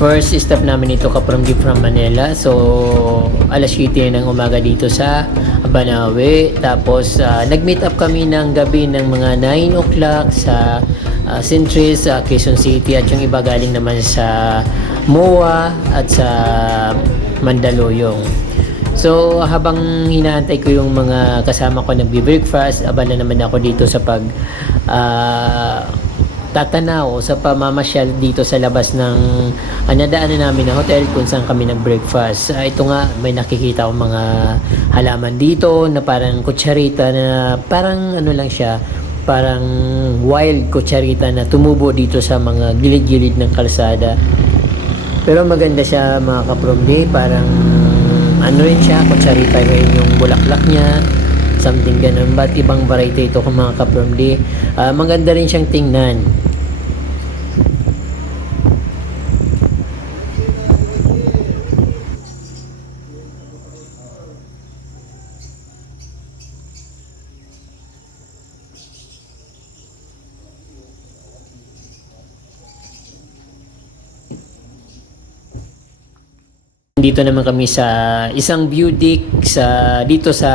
First stop namin ito Kapromdi from Manila. So, alas 7 ng umaga dito sa Banawe. Tapos, nag-meet up kami ng gabi ng mga 9 o'clock sa Centris, Quezon City. At yung iba galing naman sa MOA at sa Mandaluyong. So, habang hinaantay ko yung mga kasama ko nagbe-breakfast, abala naman ako dito sa tatanaw sa pamamasyal dito sa labas ng nadaanan namin na hotel kung saan kami nag-breakfast. Ito nga, may nakikita akong mga halaman dito na parang kutsarita na parang ano lang siya, parang wild kutsarita na tumubo dito sa mga gilid-gilid ng kalsada. Pero maganda siya mga kapromdi, parang ano rin siya, kutsarita rin yung bulaklak niya, something ganun. Ba't ibang variety ito kung mga kapromdi? Maganda rin siyang tingnan. Dito naman kami sa isang beauty dito sa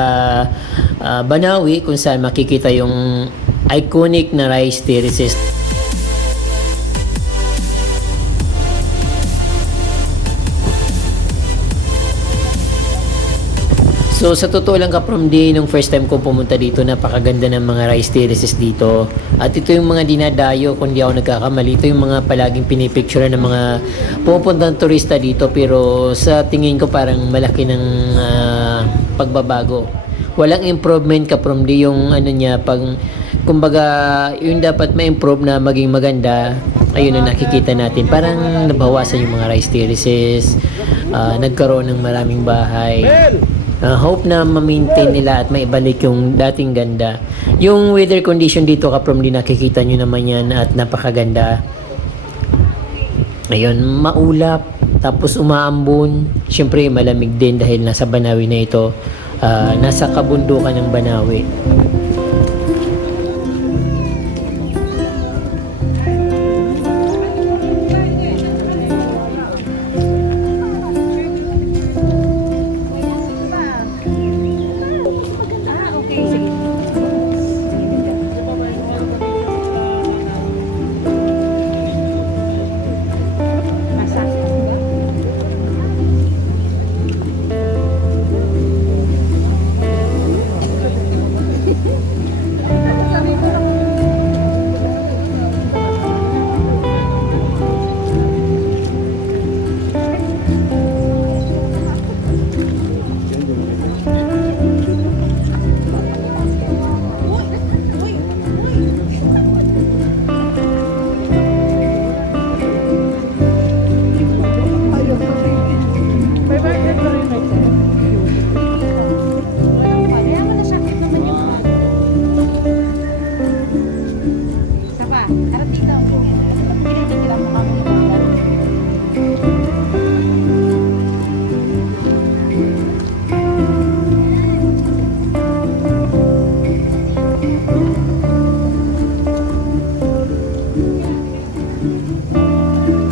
Banawe kung saan makikita yung iconic na rice terraces. So sa totoo lang kapromdi, nung first time ko pumunta dito, napakaganda ng mga rice terraces dito. At ito yung mga dinadayo, kung di ako nagkakamali, ito yung mga palaging pinipicture ng mga pumupuntang turista dito. Pero sa tingin ko parang malaki ng pagbabago. Walang improvement kapromdi yung ano niya, kumbaga yung dapat ma-improve na maging maganda, ayun na nakikita natin. Parang nabawasan yung mga rice terraces, nagkaroon ng maraming bahay. Hope na ma-maintain nila at maibalik yung dating ganda. Yung weather condition dito kapromdi, nakikita nyo naman yan at napakaganda. Ayun, maulap, tapos umaambon. Siyempre malamig din dahil nasa Banawe na ito. Nasa kabundukan ng Banawe.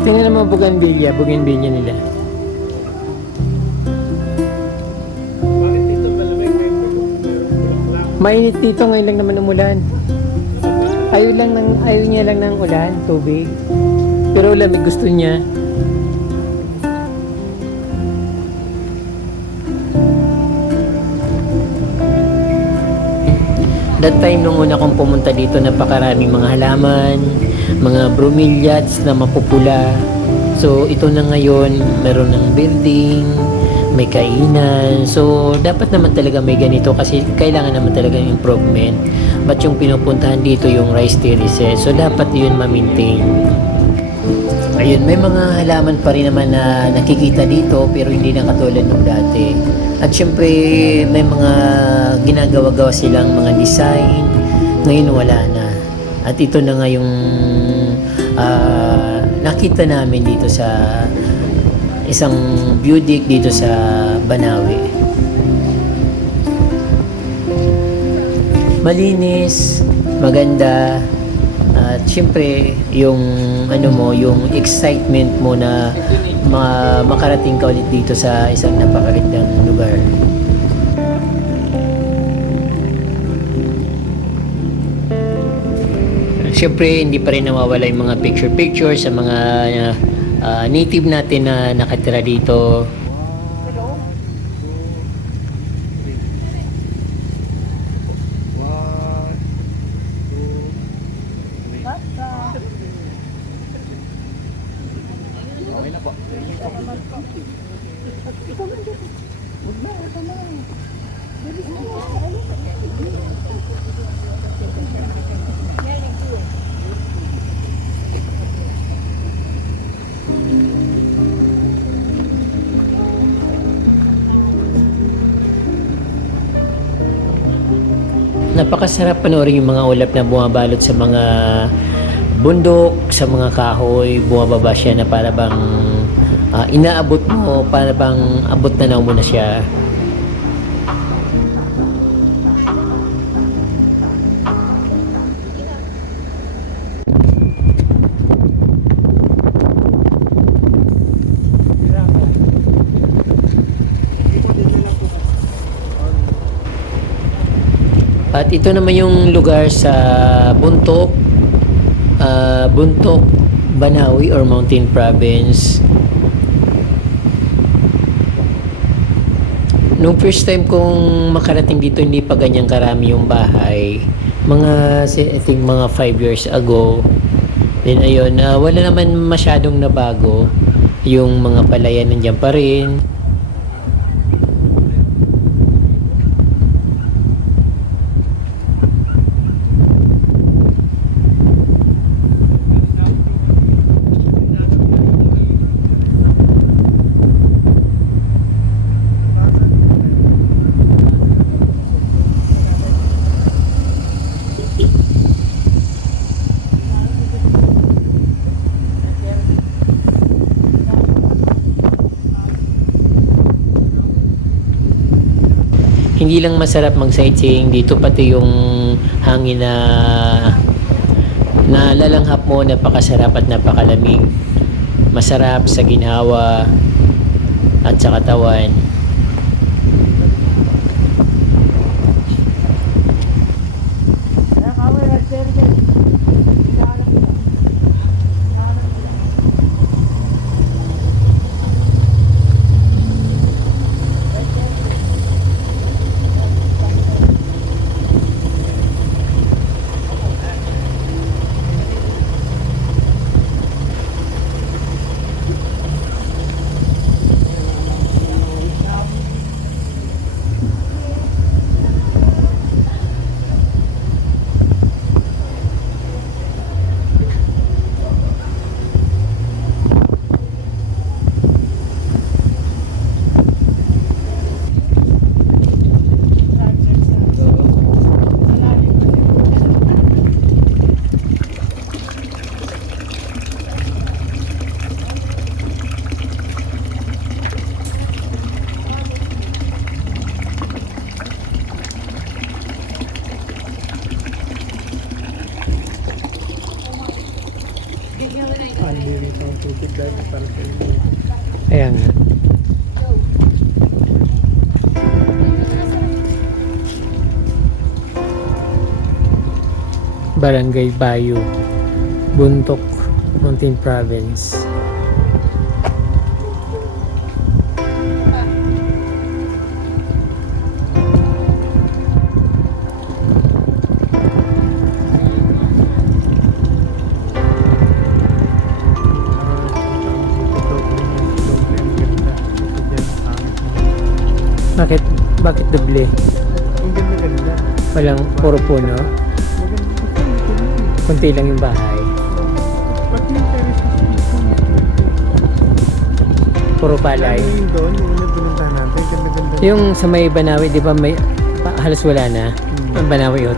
Tingnan naman bougainvillea nila. Bakit dito malamig ngayon? Bulaklak. Mainit dito, ngayon lang naman umulan. Ayaw niya lang ng ulan, tubig. Pero lamig gusto niya. That time nung una kong pumunta dito, napakaraming mga halaman, mga bromeliads na mapupula. So ito na ngayon, meron ng building, may kainan. So dapat naman talaga may ganito kasi kailangan naman talaga ng improvement. But yung pinupuntahan dito yung rice terraces, so dapat yun ma-maintain. Ayun, may mga halaman pa rin naman na nakikita dito pero hindi na katulad nung dati. At syempre may mga ginagawa-gawa silang mga design. Ngayon wala na. At ito na nga yung nakita namin dito sa isang beauty dito sa Banawe. Malinis, maganda, At syempre, yung ano mo, yung excitement mo na makarating ka ulit dito sa isang napakagandang lugar. Syempre, hindi pa rin nawawala yung mga picture-picture sa mga native natin na nakatira dito. Napakasarap panoorin yung mga ulap na bumabalot sa mga bundok, sa mga kahoy, bumababa siya na para bang inaabot mo, para bang abot na mo na siya. At ito naman yung lugar sa Buntok, Buntok, Banawi or Mountain Province. Nung first time kong makarating dito, hindi pa ganyang karami yung bahay. I think mga 5 years ago. Then ayun, wala naman masyadong nabago. Yung mga palayan nandiyan pa rin. Hindi lang masarap mag-sightseeing dito, pati yung hangin na nalalanghap mo, napakasarap at napakalamig. Masarap sa ginhawa at sa katawan. Ayan nga. Barangay Bayo, Buntok, Mountain Province. Bakit? Bakit doble? Ang ganda-ganda. Walang puro puno? Kunti lang yung bahay. Pati yung terraces dito. Puro palay. Ano yung doon? Yung nabununtahan natin. Ganda-ganda. Yung sa may Banawi, di ba may halos wala na? Ang Banawi yun.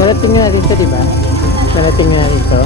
Narating nga rin to, di ba? Narating nga rin to.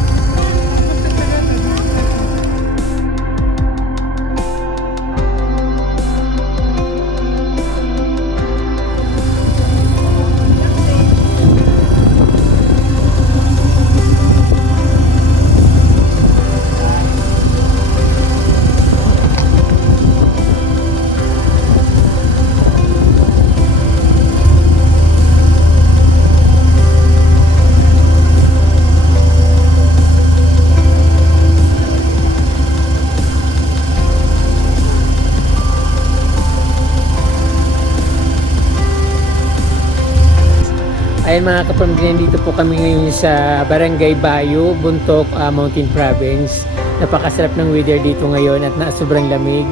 Ayun mga kapamilya, dito po kami ngayon sa Barangay Bayo, Buntok, Mountain Province. Napakasarap ng weather dito ngayon at sobrang lamig.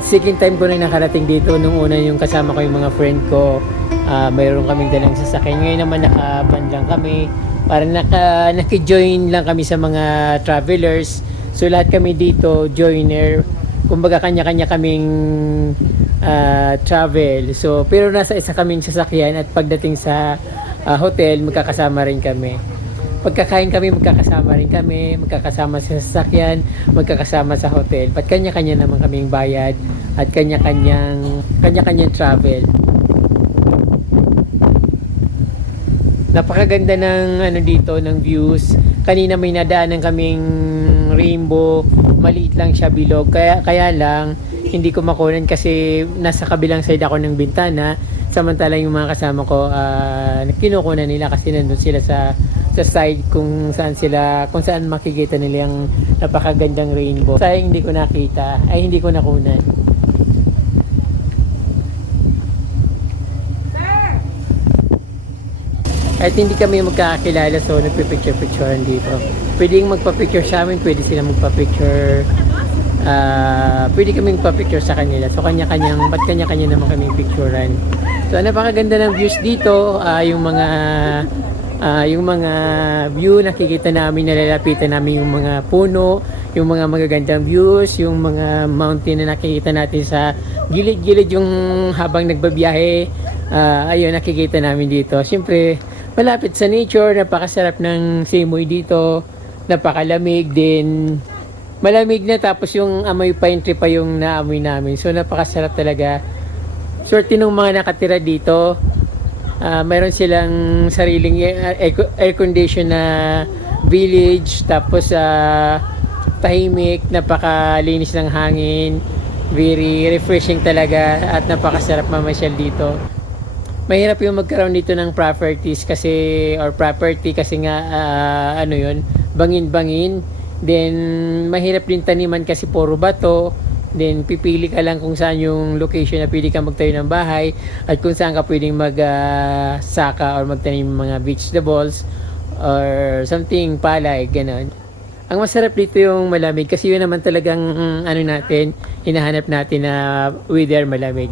Second time ko na nakarating dito. Nung una yung kasama ko yung mga friend ko, mayroon kaming dalang sasakyan. Ngayon naman nakaban lang kami. Parang naki-join lang kami sa mga travelers. So lahat kami dito, joiner. Kumbaga kanya-kanya kaming travel. So, pero nasa isa kaming sasakyan at pagdating sa hotel, magkakasama rin kami. Pagkakain kami, magkakasama rin kami, magkakasama sa sasakyan, magkakasama sa hotel. Pat kanya-kanya naman kaming bayad at kanya-kanyang travel. Napakaganda ng dito, ng views. Kanina may nadaanan kaming rainbow, maliit lang siya, bilog. Kaya lang hindi ko makunan kasi nasa kabilang side ako ng bintana, samantalang yung mga kasama ko kinukunan nila kasi nandun sila sa side kung saan makikita nila yung napakagandang rainbow. Sayang hindi ko nakita, hindi ko nakunan. Kahit hindi kami magkakakilala, so nagpipicture-picturean dito. Pwedeng magpa-picture sa amin, pwede sila magpa-picture. Pwede kaming pa-picture sa kanila. So kanya-kanya naman kaming picturean. So napakaganda ng views dito. Yung mga view nakikita namin, nalalapitan namin yung mga puno, yung mga magagandang views, yung mga mountain na nakikita natin sa gilid-gilid yung habang nagbabiyahe. Ayun, nakikita namin dito. Siyempre, malapit sa nature, napakasarap ng simoy dito, napakalamig din. Malamig na, tapos yung amoy pine tree pa yung naamoy namin. So napakasarap talaga. Swerte ng mga nakatira dito. Mayroon silang sariling air condition na village, tapos tahimik, napakalinis ng hangin, very refreshing talaga at napakasarap mamasyal dito. Mahirap yung magkaroon dito ng property kasi nga bangin-bangin. Then mahirap din taniman kasi puro bato. Then pipili ka lang kung saan yung location na pwede ka magtayo ng bahay at kung saan ka pwedeng magsaka or magtanim ng mga vegetables or something, palay, gano'n. Ang masarap dito yung malamig kasi yun naman talagang hinahanap natin na weather, malamig.